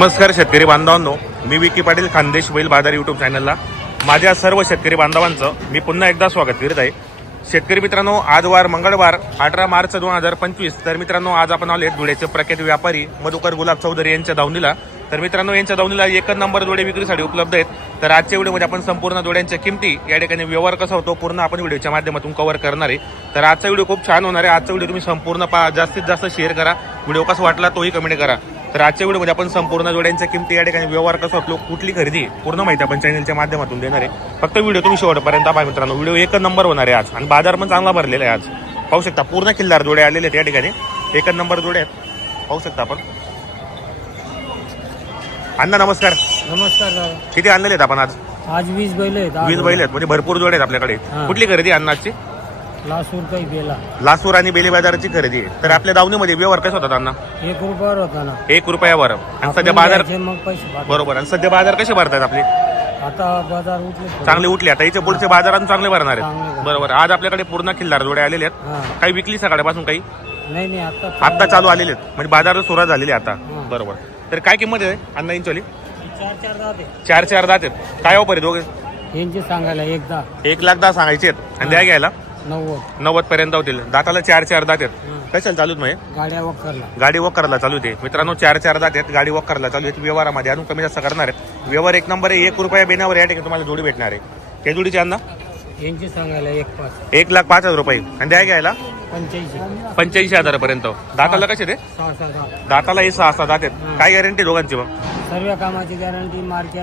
नमस्कार शेतकरी बांधवांनो मी विकी पाटील खानदेश बैल बाजार युट्यूब चॅनलला माझ्या सर्व शेतकरी बांधवांचं मी पुन्हा एकदा स्वागत करीत आहे. शेतकरी मित्रांनो आज वार मंगळवार अठरा मार्च दोन हजार पंचवीस. तर मित्रांनो आज आपण आले धुळ्याचे प्रख्यात व्यापारी मधुकर गुलाब चौधरी यांच्या दावणीला. तर मित्रांनो यांच्या दावणीला एकच नंबर जोडे विक्रीसाठी उपलब्ध आहेत. तर आजच्या व्हिडिओमध्ये आपण संपूर्ण जोड्यांच्या किमती या ठिकाणी व्यवहार कसा होतो पूर्ण आपण व्हिडिओच्या माध्यमातून कव्हर करणार आहे. तर आजचा व्हिडिओ खूप छान होणार आहे. आजचा व्हिडिओ तुम्ही संपूर्ण पा जास्तीत जास्त शेअर करा. व्हिडिओ कसा वाटला तोही कमेंट करा. तर आजच्या व्हिडिओमध्ये आपण संपूर्ण जोड्यांच्या किमती या ठिकाणी व्यवहार कसा होतो कुठली खरेदी पूर्ण माहिती आपण चॅनलच्या माध्यमातून देणार आहे. फक्त व्हिडिओ तुम्ही शेवटपर्यंत पहा मित्रांनो. व्हिडिओ एकच नंबर होणार आहे आज आणि बाजार पण चांगला भरलेला आहे आज. पाहू शकता पूर्ण किल्लार जोडे आलेले आहेत या ठिकाणी. एकच नंबर जोडे आहेत. पाहू शकता आपण. अण्णा नमस्कार. नमस्कार दादा. किती आणलेले आहेत आपण आज? आज वीस बैल आहेत वीस बैल आहेत. म्हणजे भरपूर जोडे आहेत आपल्याकडे. कुठली खरेदी अण्णाची? लासूर काही बेला. लासूर आणि बेली बाजाराची खरेदी आहे. तर आपल्या दावणीमध्ये व्यवहार कसा होतात अण्णा एक रुपयावर होता ना. एक रुपयावर. आणि सध्या बाजार घ्यायचे मग पैसे पाठव बरोबर. आणि सध्या बाजार कसे भरतात आपले? आता बाजार उठले थोडे. चांगले उठले. आता याच्या पुढचे बाजारात चांगले भरणार चांगले आहेत भरणार. बरोबर. आज आपल्याकडे पूर्ण खिल्लार जोडे आलेले आहेत. हा. काही विकली सकाळपासून काही? नाही नाही आता आता चालू आलेले आहेत. म्हणजे बाजार सुरुवात झालेली आहे आता. हा. बरोबर. तर काय किंमत आहे अण्णा इंचोली? चार चार जाते चार चार दात आहेत. काय ऑफर आहे दोघे? यांचे सांगायला एकदा एक लाख दहा सांगायचे आहेत. आणि द्या घ्यायला. नव्वद. नव्वद पर्यंत होतील. दाताला चार चार दात आहेत. कशाला चालूत म्हणजे गाड्या वखरला गाडी वॉक करायला चालू आहे मित्रांनो चार चार दात आहेत गाडी वॉक करायला चालू आहेत. व्यवहारामध्ये अजून कमी जास्त करणार आहेत. व्यवहार एक नंबर आहे एक रुपया बेनावर या ठिकाणी तुम्हाला जोडी भेटणार आहे. त्या जोडीचे अण्णा यांचे सांगायला एक पाच. एक लाख पाच हजार रुपये. आणि द्या घ्यायला. पंच्याऐंशी. पंच्याऐंशी हजारापर्यंत. दाताला कसे ते? सहा सहा दहा दाताला हे सहा सहा दात आहेत. काय गॅरंटी दोघांची मग? सर्व कामाची गॅरंटी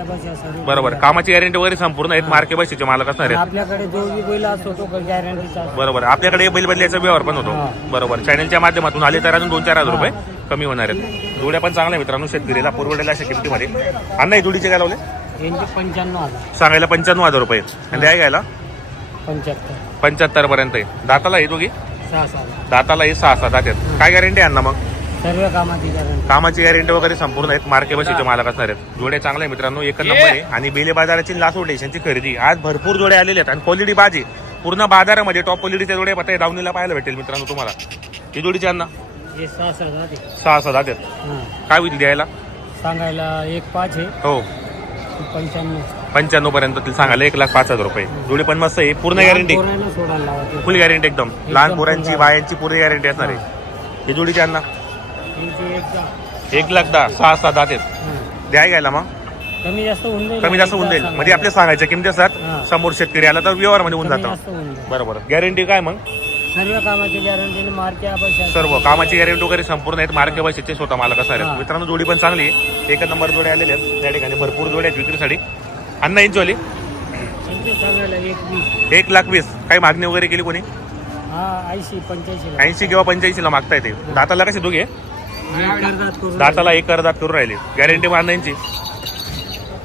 बस सर्व बरोबर. कामाची गॅरंटी वगैरे संपूर्ण आहेत. मार्के बशीचे मालक असणार आहेत. आपल्याकडे जो बी बैल असतो तो गॅरंटीचा बरोबर. आपल्याकडे बैल बदल्याचा व्यवहार पण होतो. बरोबर. चॅनलच्या माध्यमातून आले तर अजून दोन चार हजार रुपये कमी होणार आहेत. जोड्या पण चांगल्या मित्रांनो शेतकरीला पुरवडेला अशा किमतीमध्ये. अण्णा हे जोडीचे काय लावले? यांचे पंच्याण्णव हजार. सांगायला पंच्याण्णव हजार रुपये आणि द्या घ्यायला. पंच्याहत्तर. पंच्याहत्तर पर्यंत आहे. दाताला हे दोघी? सहा सहा दहा. दाताला हे सहा सात आहेत काय गॅरंटी आहे मग? सर्व कामाची गॅरंटी कामाची गॅरंटी वगैरे संपूर्ण आहेत. मार्के बशीचे मालक असणार आहेत. जोडे चांगले आहे मित्रांनो एक नंबर आहे. आणि बेले बाजाराची लासो स्टेशनची खरेदी. आज भरपूर जोडे आलेले आहेत. आणि क्वालिटी बाजी. पूर्ण बाजारामध्ये टॉप क्वालिटीचे जोडे पता दावणीला पाहायला भेटेल मित्रांनो तुम्हाला. ही जोडीचे हे सहा सहा ते. सहा सात आहेत. काय होईल द्यायला सांगायला एक पाच आहे. हो. पंच्याण्णव. पंच्याण्णव पर्यंत तील सांगायला एक लाख पाच हजार रुपये. जोडी पण मस्त आहे पूर्ण गॅरंटी पोरांना सोडायला लावा फुल गॅरंटी एकदम. लहान पोरांची बायांची पूर्ण गॅरंटी असणार आहे. ही. जोडीची अण्णा. त्यांची एकदा एक लाख दहा सहा सात दहा हां. द्या घ्यायला मग. कमी जास्त होऊन जाईल. कमी जास्त होऊन जाईल. म्हणजे आपल्या सांगायच्या किमती. असतात समोर शेतकरी आला तर व्यवहारमध्ये होऊन कमी जातं. जास्त होऊन जाईल. बरोबर. गॅरंटी काय मग? सर्व कामाची गॅरंटी मार्क्या बस सर्व कामाची गॅरंटी वगैरे संपूर्ण आहेत. मार्के बसेचे स्वतः मालक असणार आहेत. मित्रांनो जोडी पण चांगली आहे. एकच नंबर जोडे आलेले आहेत. त्या ठिकाणी भरपूर जोडे आहेत विक्रीसाठी. अण्णा इंचवाली त्यांचे सांगायला एक एक लाख वीस. काही मागणी वगैरे केली कोणी? हा ऐंशी पंच्याऐंशी ऐंशी किंवा पंच्याऐंशीला मागता येते दाताला कसे दोघे? दाताला एक करदात करून राहिले. गॅरंटी बांधायची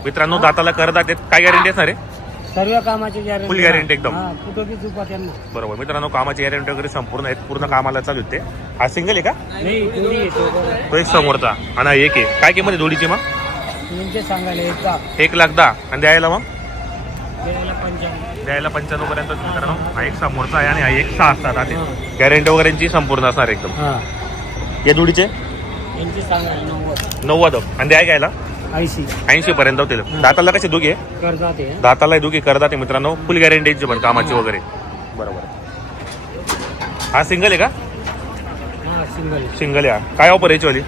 मित्रांनो दाताला करदात आहेत. काय गॅरंटी असणार आहे? सर्व कामाची गॅरंटी Full guarantee एकदम. कुठं बी चुका त्यांना. बरोबर. मित्रांनो कामाची गॅरंटी वगैरे संपूर्ण आहेत. पूर्ण कामाला चालू आहेत ते. हा सिंगल आहे का? नाही येतो. तो एक समोरचा आणि एक आहे. काय किंमत आहे जोडीची मग? यांचे सांगायला एक लाख. दहा. आणि द्यायला मग? द्यायला पंच्याण्णव. द्यायला पंच्याण्णव पर्यंत मित्रांनो. हा एक समोरचा आहे आणि हा एक सहा असतात. हा. गॅरंटी वगैरेची संपूर्ण असणार एकदम. हा. या जोडीचे यांचे सांगायला नव्वद. नव्वद. आणि द्या घ्यायला? ऐंशी. ऐंशी पर्यंत होतील. दाताला कसे? करदात आहे? दाताला दोघे करतात आहे मित्रांनो. फुल गॅरंटीची पण कामाची वगैरे. बरोबर. हा सिंगल आहे का? हा सिंगल सिंगल हा. काय ऑफर याची वाली?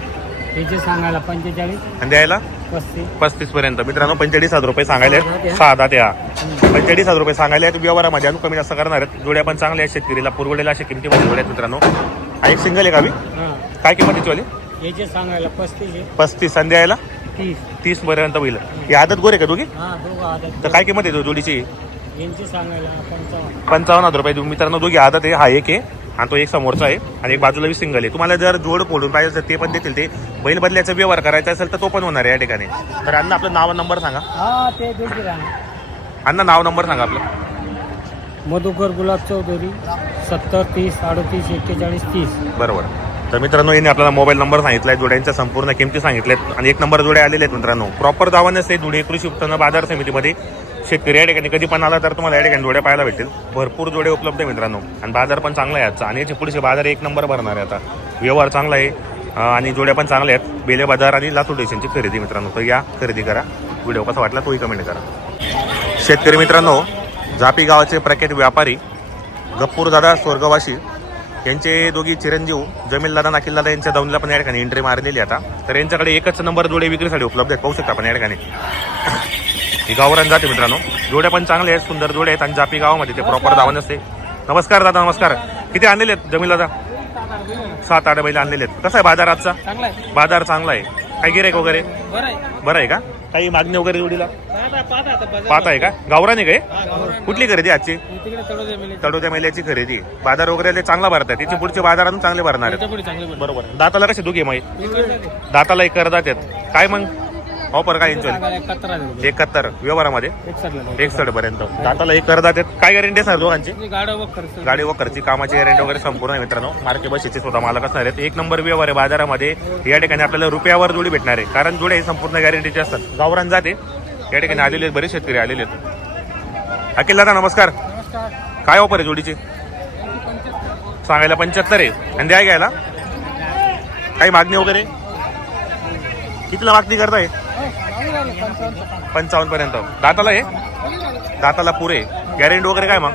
याचे सांगायला पंचेचाळीस. आणि द्यायला? पस्तीस. पस्तीस पर्यंत. मित्रांनो पंचेचाळीस हजार रुपये सांगायले आहेत. सहा दात हा. पंचेचाळीस हजार रुपये सांगायले आहेत. व्यवहारामध्ये अजून कमी जास्त करणार आहेत. जोड्या पण चांगल्या आहेत शेतकरीला. पुरवडेला अशा किमतीमध्ये जोड्या आहेत मित्रांनो. हा एक सिंगल आहे का हा. काय किंमत याची वाली? याचे सांगायला पस्तीस पस्तीस. आणि द्यायला? तीस. तीस पर्यंत होईल. ही आदत गोरे का दोघी? हा दोघं आदत तर काय किंमत आहे जोडीची? यांचे सांगायला पंचावन्न. पंचावन्न हजार रुपये. मित्रांनो दोघी आदत आहे. हा एक आहे आणि तो एक समोरचा आहे आणि एक बाजूला बी सिंगल आहे. तुम्हाला जर जोड फोडून पाहिजे असेल ते पण देतील ते. बैल बदल्याचा व्यवहार करायचा असेल तर तो पण होणार आहे या ठिकाणी. तर अण्णा आपलं नाव नंबर सांगा. हा ते राहणार अण्णा नाव नंबर सांगा आपलं. मधुकर गुलाब चौधरी सत्तर तीस अडतीस एक्केचाळीस तीस. बरोबर. तर मित्रांनो यांनी आपल्याला मोबाईल नंबर सांगितला आहे जोड्यांच्या संपूर्ण किमती सांगितल्यात. आणि एक नंबर जोड्या आलेले आहेत मित्रांनो. प्रॉपर दावानेच आहे जुडे कृषी उत्पन्न बाजार समितीमध्ये. शेतकरी या ठिकाणी कधी पण आला तर तुम्हाला या ठिकाणी जोड्या पाहायला भेटतील. भरपूर जोडे उपलब्ध आहे मित्रांनो. आणि बाजार पण चांगला आहे आजचा. आणि याचे पुढचे बाजार एक नंबर भरणार आहे आता. व्यवहार चांगला आहे. आणि जोड्या पण चांगल्या आहेत. बेले बाजार आणि लातूर स्टेशनची खरेदी मित्रांनो. तर या खरेदी करा. व्हिडिओ कसा वाटला तोही कमेंट करा. शेतकरी मित्रांनो झापी गावाचे प्रख्यात व्यापारी गप्पूर दादा स्वर्गवासी यांचे दोघी चिरंजीव जमील दादा नाकील दादा यांच्या दावणीला पण या ठिकाणी एंट्री मारलेली आता. तर यांच्याकडे एकच नंबर जोडे विक्रीसाठी उपलब्ध आहेत. पाहू शकता आपण या ठिकाणी. ही गावरान जाते मित्रांनो. जोड्या पण चांगले आहेत सुंदर जोडे आहेत आणि जापी गावामध्ये ते प्रॉपर धावण असते. नमस्कार दादा नमस्कार. किती आणलेले आहेत जमील दादा? सात आठ बैल आणलेले आहेत. कसा आहे बाजार आजचा? बाजार चांगला आहे. काय गिरायक वगैरे? बरं आहे का? काही मागणी वगैरे जोडीला पाहता बाजार आहे का? गावरान आहे काय. कुठली खरेदी आजची? तडोद्या मेल्याची. खरेदी. बाजार वगैरे ते चांगला भरतात. त्याची पुढचे बाजारातून चांगले भरणार आहेत. बरोबर. दाताला कसे दोघे माहीत. दाताला एक करदात आहेत. काय मग? ऑफर काय सांगायला एकाहत्तर व्यवहारामध्ये. एकसठ पर्यंत. दाताला एक करदात आहेत काय गॅरंटी सर दोघांची? गाडं बघ खर्च गाडी व खर्ची कामाची गॅरंटी वगैरे संपूर्ण आहे मित्रांनो. मार्के बशीचे स्वतः मालक असणार आहेत. एक नंबर व्यवहार आहे बाजारामध्ये. या ठिकाणी आपल्याला रुपयावर जोडी भेटणार आहे. कारण जोडे हे संपूर्ण गॅरंटीचे असतात. गावरान जाते. या ठिकाणी आलेले आहेत. बरेच शेतकरी आलेले आहेत. अखिल दादा नमस्कार. नमस्कार. काय ऑफर आहे जोडीची? सांगायला पंच्याहत्तर आहे. आणि द्या घ्यायला. काही मागणी वगैरे? कितीला मागणी करताय? पंचावन्न पर्यंत दाताला आहे दाताला पुरे गॅरंटी वगैरे काय मग.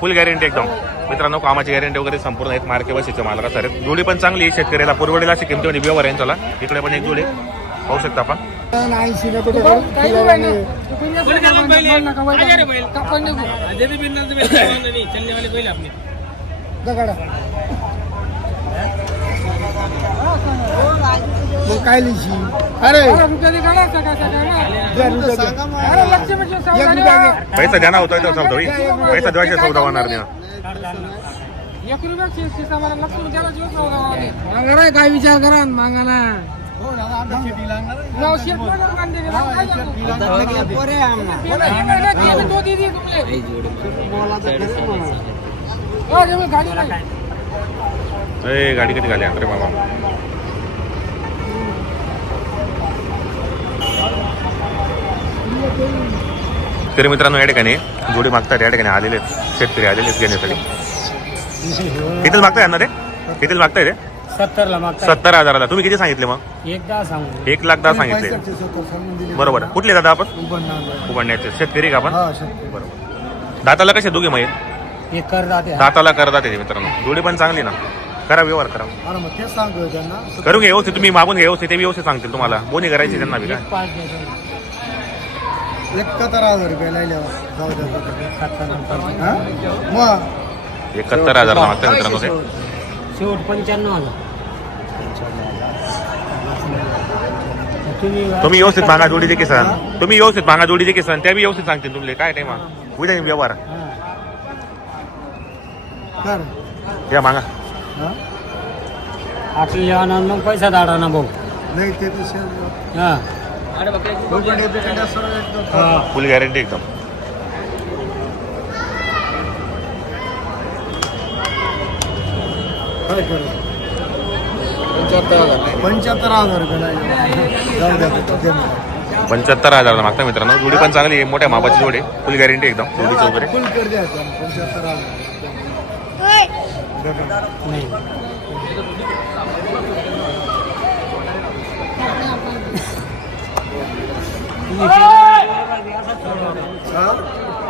फुल गॅरंटी एकदम मित्रांनो कामाची गॅरंटी वगैरे संपूर्ण आहेत मार्के बसीचे मालक आहेत जोडी पण चांगली आहे शेतकऱ्याला पुरवडेला अशी किमतीमध्ये व्यवहार आहे चला इकडे पण एक जोडी पाहू शकता आपण आहे. काय लिशी अरे! पैसा द्या ना होता तो सौदा होईल पैसा द्यायचा सौदा होणार नाही काय विचार करा मागा ना. ए गाडी कधी घाली? अरे बाबा. शेतकरी मित्रांनो या ठिकाणी जोडी मागतात या ठिकाणी आलेले आहेत. शेतकरी आलेले आहेत घेण्यासाठी. कितीच मागताय यांना ते? कितीच मागताय ते? सत्तरला सत्तर हजाराला. तुम्ही किती सांगितले मग? सांगू एक लाख दहा सांगितले. बरोबर. कुठले दादा आपण? उभारण्याचे शेतकरी का आपण? हा बरोबर. दाताला कसे दोघे एक कर जाते दाताला करतात ते मित्रांनो. जोडी पण चांगली ना. करा व्यवहार करा. अरे मग तेच सांगतोय त्यांना. करून घ्या व्यवस्थित. तुम्ही मागून घ्या व्यवस्थित. ते व्यवस्थित सांगतील तुम्हाला. बोनी करायची त्यांना बी काय? पाच. एकाहत्तर हजार रुपये लायल्यावर जाऊ द्या. हा? मग? एकाहत्तर हजार मागतात मित्रांनो ते. शेवट पंच्याण्णव हजार. तुम्ही तुम्ही व्यवस्थित मागा जोडीचे किसान तुम्ही व्यवस्थित मागा जोडीचे किसान त्या बी व्यवस्थित सांगतील तुमले. काय टाइम उद्या व्यवहार. हा. कर. या मागा. हा? आपल्या जेवणाला मग पैसा दाडा ना भाऊ. नाही ते तर हा. हा. फुल गॅरंटी एकदम. पंच्याहत्तर हजार. पंच्याहत्तर हजार मागता मित्रांनो. जोडी पण चांगली आहे मोठ्या मापाची जोडी फुल गॅरंटी एकदम जोडीची वगैरे.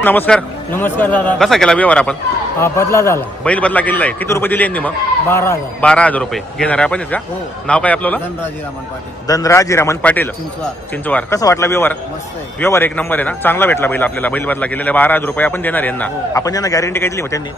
नमस्कार. नमस्कार दादा. कसा केला व्यवहार आपण? हा बदला झाला. बैल बदला केलेला आहे. किती रुपये दिले यांनी मग? बारा हजार. बारा हजार रुपये. घेणार आहे आपण का? हो. नाव काय आपल्याला धनराजी रामन पाटील. धनराज हिरामन पाटील. चिंचवा चिंचवार कसा वाटला व्यवहार? मस्त आहे. व्यवहार एक नंबर आहे ना. चांगला भेटला बैल आपल्याला. बैल बदला केलेला बारा हजार रुपये आपण देणार यांना. आपण यांना गॅरंटी काय दिली मग त्यांनी?